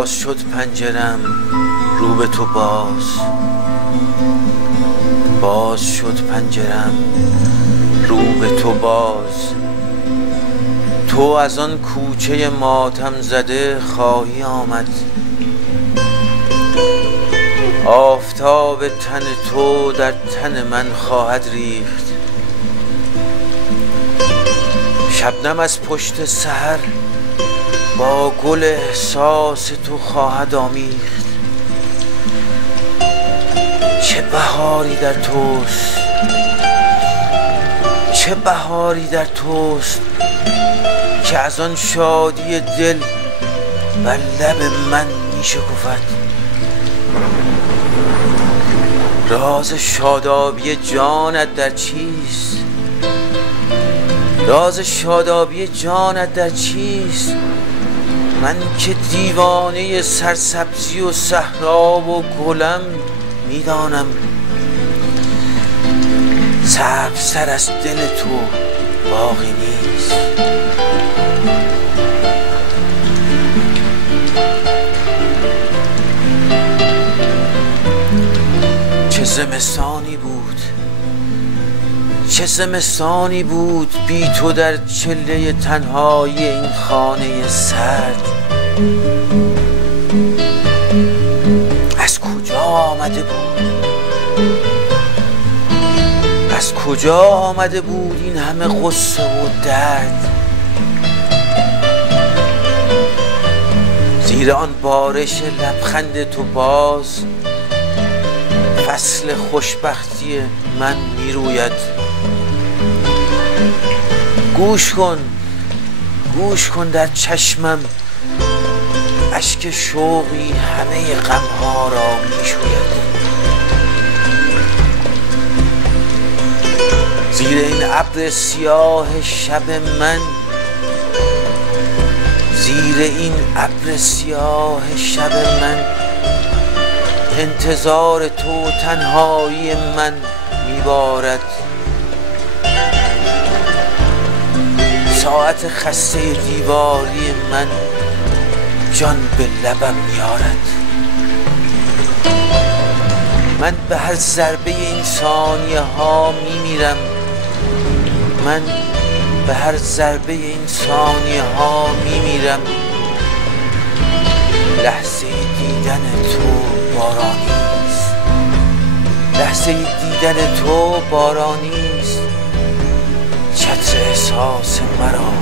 باز شد پنجرم رو به تو باز شد پنجرم رو به تو تو از آن کوچه ماتم زده خواهی آمد. آفتاب تن تو در تن من خواهد ریخت. شبنم از پشت سحر با گل احساس تو خواهد آمیخت. چه بهاری در توست، چه بهاری در توست که از آن شادی دل بر لب من می شکفد. راز شادابی جانت در چیست؟ راز شادابی جانت در چیست؟ من که دیوانه سرسبزی و صحرا و گلم میدانم. سبزتر از دل تو باقی نیست. چه زمستانی بود، چه زمستانی بود بی تو در چله تنهایی این خانه سرد. از کجا آمده بود، از کجا آمده بود این همه غصه و درد؟ زیر آن بارش لبخند تو باز فصل خوشبختی من می روید. گوش کن، گوش کن در چشمم اشک شوقی همه غمها را می شوید. زیر این ابر سیاه شب من، زیر این ابر سیاه شب من انتظار تو تنهایی من میبارد. ساعت خسته دیواری من جان به لبم میارد. من به هر ضربه این ثانیه ها میمیرم. من به هر ضربه این ثانیه ها میمیرم. لحظه دیدن تو بارانی است، لحظه دیدن تو بارانی است. چتر احساس مرا